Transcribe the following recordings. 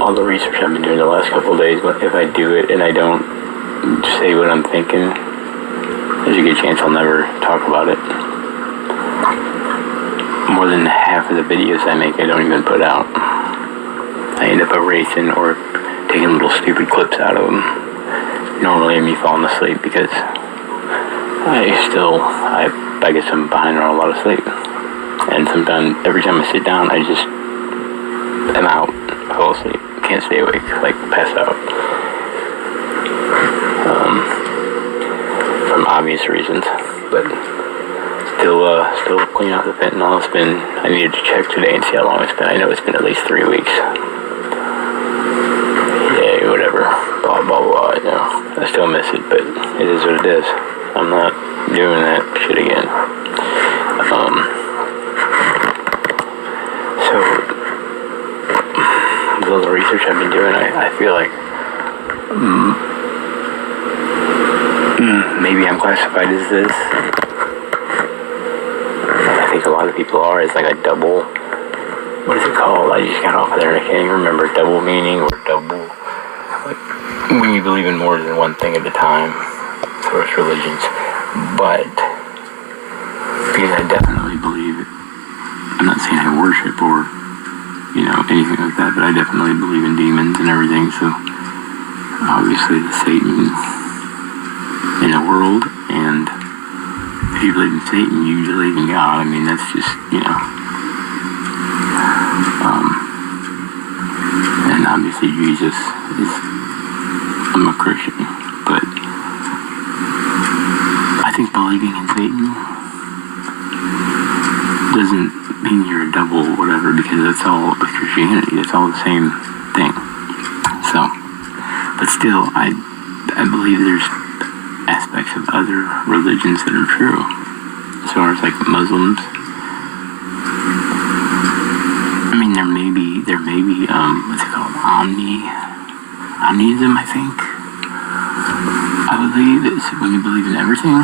all the research I've been doing the last couple of days, if I do it and I don't say what I'm thinking, there's a good chance I'll never talk about it. More than half of the videos I make, I don't even put out. I end up erasing or taking little stupid clips out of them. Normally, me falling asleep because I guess I'm behind on a lot of sleep. And sometimes, every time I sit down, I'm out, I fall asleep, can't stay awake, like pass out. From obvious reasons, but still clean out the fentanyl. I needed to check today and see how long it's been. I know it's been at least 3 weeks. Yeah, whatever, blah, blah, blah, I know. I still miss it, but it is what it is. I'm not doing that shit again. So, with all the research I've been doing, I feel like maybe I'm classified as this. I think a lot of people are. It's like a double, what is it called? I just got off of there and I can't even remember. Double meaning or double, like when you believe in more than one thing at a time, source religions. But because I definitely believe, I'm not saying I worship or anything like that, but I definitely believe in demons and everything. So obviously the Satan in the world, and if you believe in Satan, you believe in God. I mean, that's just, and obviously Jesus is, I'm a Christian, but I think believing in Satan doesn't mean you're a double or whatever, because that's all with Christianity, it's all the same thing. So, but still, I believe there's aspects of other religions that are true. As far as like Muslims, I mean, there may be what's it called, omnism, I think. I believe it's when you believe in everything,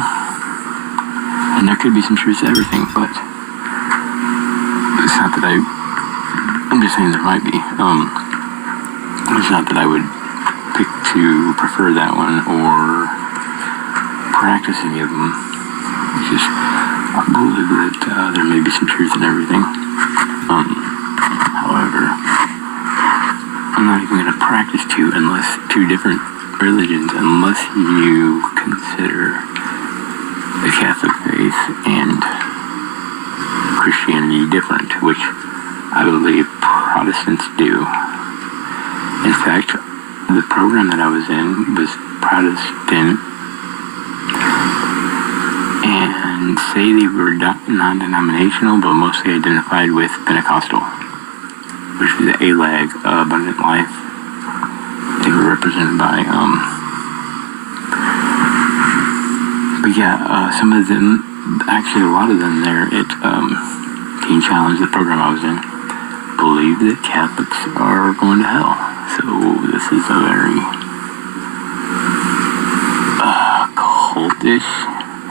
and there could be some truth to everything, but it's not that I'm just saying there might be. It's not that I would pick to prefer that one or practice any of them. It's just, I believe that there may be some truth in everything. However, I'm not even going to practice two different religions unless you consider the Catholic faith and Christianity different, which I believe Protestants do. In fact, the program that I was in was Protestant, and say they were non-denominational, but mostly identified with Pentecostal, which is the ALAG, Abundant Life. They were represented by, but yeah, some of them, actually a lot of them there at Teen Challenge, the program I was in, believe that Catholics are going to hell. So this is a very cultish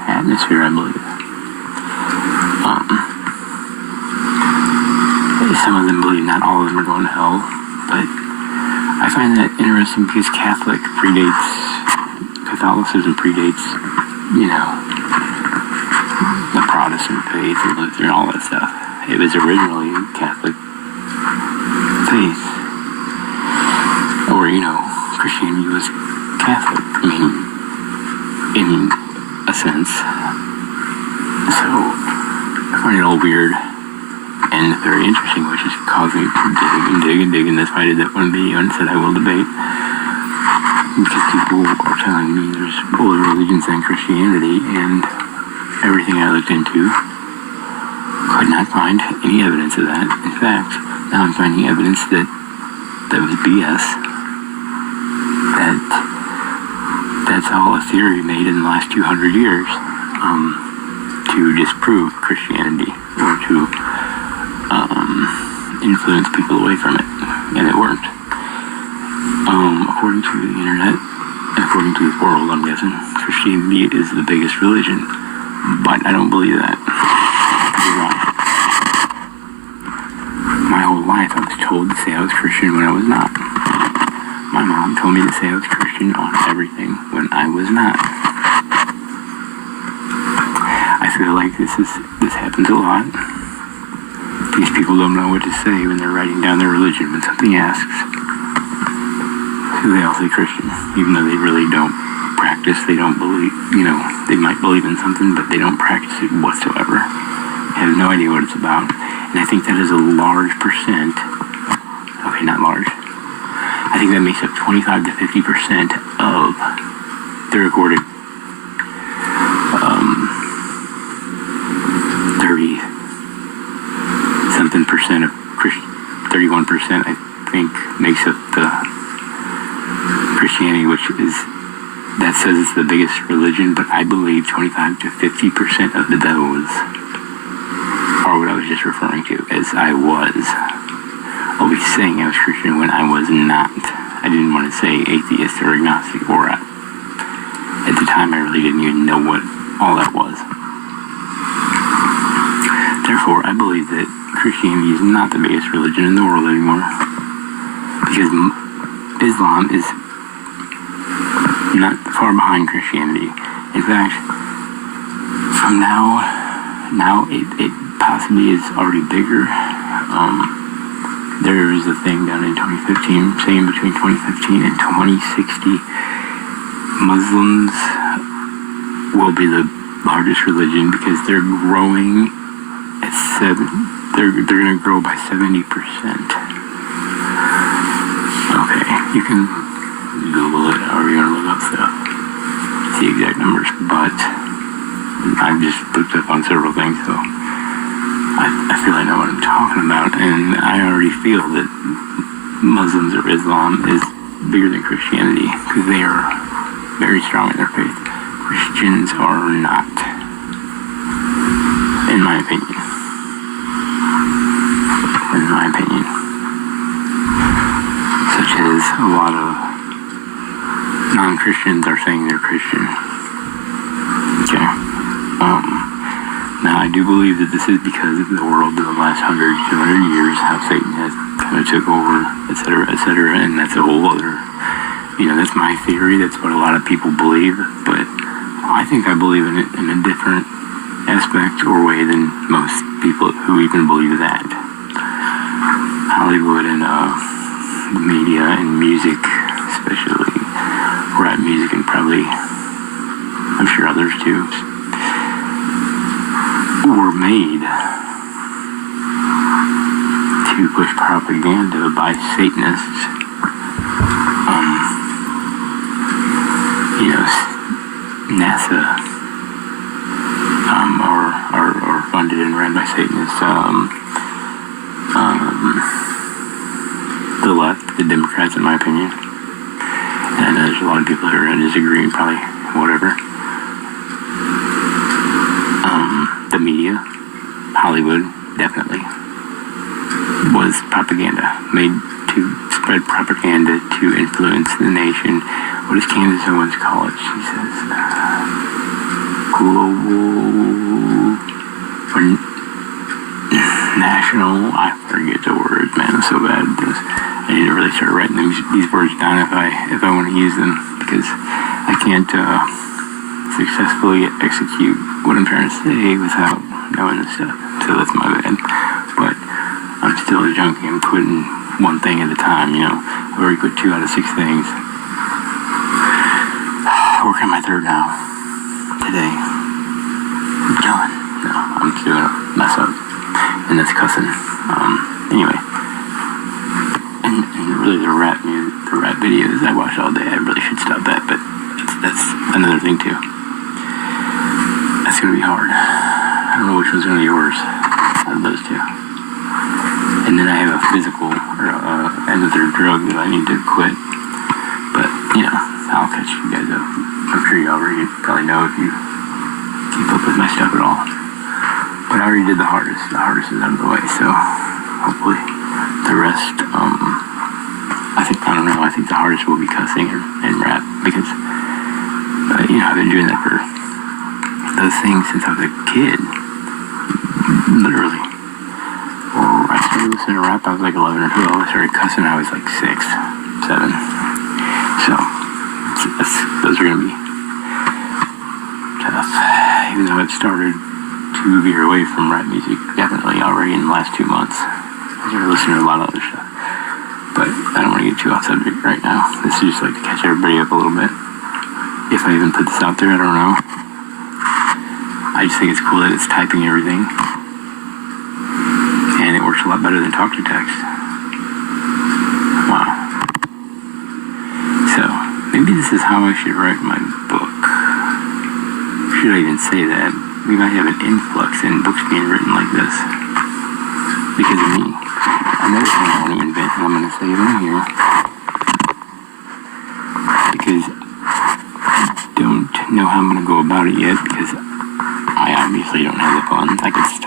atmosphere, I believe. Some of them believe, not all of them are going to hell, but I find that interesting because Catholicism predates, the Protestant faith and Luther and all that stuff. It was originally Catholic faith, or Christianity was Catholic. I mean, in a sense. So I find it all weird and very interesting, which is causing me to dig, and that's why I did that one video and said I will debate, because people are telling me there's other religions than Christianity, and everything I looked into could not find any evidence of that. In fact, now I'm finding evidence that was BS. That's all a theory made in the last 200 years to disprove Christianity or to influence people away from it, and it worked. According to the internet, and according to the world, I'm guessing, Christianity is the biggest religion, but I don't believe that. my whole life I was told to say I was Christian when I was not. My mom told me to say I was Christian on everything when I was not. I feel like this happens a lot. These people don't know what to say when they're writing down their religion when something asks. So they all say Christian, even though they really don't practice, they don't believe, they might believe in something, but they don't practice it whatsoever. They have no idea what it's about. And I think that is a large percent, okay, not large, I think that makes up 25 to 50% of the recorded 30-something percent of Christian, 31% I think makes up the Christianity, which is, that says it's the biggest religion, but I believe 25 to 50% of those are what I was just referring to as I was always saying I was Christian when I was not. I didn't want to say atheist or agnostic, or at the time I really didn't even know what all that was. Therefore, I believe that Christianity is not the biggest religion in the world anymore, because Islam is not far behind Christianity. In fact, from now it possibly is already bigger. There is a thing done in 2015 saying between 2015 and 2060 Muslims will be the largest religion because they're growing at they're going to grow by 70%. Okay, you can Google it, however you want to look up stuff, see exact numbers, but I've just looked up on several things, so I feel I know what I'm talking about, and I already feel that Muslims or Islam is bigger than Christianity because they are very strong in their faith. Christians are not, in my opinion. Such as a lot of non-Christians are saying they're Christian. Okay. Now, I do believe that this is because of the world in the last 100, 200 years, how Satan has kind of took over, etc., and that's a whole other, that's my theory, that's what a lot of people believe, but I think I believe in it in a different aspect or way than most people who even believe that. Hollywood and the media and music, especially rap music, and probably, I'm sure others too, were made to push propaganda by Satanists. NASA are funded and run by Satanists. The left, the Democrats, in my opinion. And I know there's a lot of people that are going to disagree and probably whatever. The media, Hollywood, definitely, was propaganda, made to spread propaganda to influence the nation. What does Candace Owens call it? She says, global, or national, I forget the words, man, I'm so bad at this. I need to really start writing these words down if I want to use them, because I can't successfully execute what I'm trying to say without knowing this stuff. So that's my bad. But I'm still a junkie. I'm quitting one thing at a time, I've already quit 2 out of 6 things. Working on my 3rd now. Today. I'm done. No, I'm just doing a mess up. And that's cussing. Anyway. And really the rap videos I watch all day, I really should stop that, but that's another thing too. That's going to be hard. I don't know which one's going to be worse out of those 2. And then I have a physical, or another drug that I need to quit. But, I'll catch you guys up. I'm sure you already probably know if you keep up with my stuff at all. But I already did the hardest. The hardest is out of the way, so hopefully the rest, I think the hardest will be cussing and rap, because, I've been doing that for those things since I was a kid. Literally. I started listening to rap, I was like 11 or 12. I started cussing, I was like 6, 7. So, those are going to be tough. Even though I've started to veer away from rap music, definitely already in the last 2 months. I started listening to a lot of other stuff. But I don't want to get too off subject right now. This is just like to catch everybody up a little bit. If I even put this out there, I don't know. I just think it's cool that it's typing everything. And it works a lot better than talk to text. Wow. So, maybe this is how I should write my book. Should I even say that? We might have an influx in books being written like this. Because of me. Another thing I want to invent, and I'm going to say it on here. Because I don't know how I'm going to go about it yet, because I obviously don't have the funds. I could start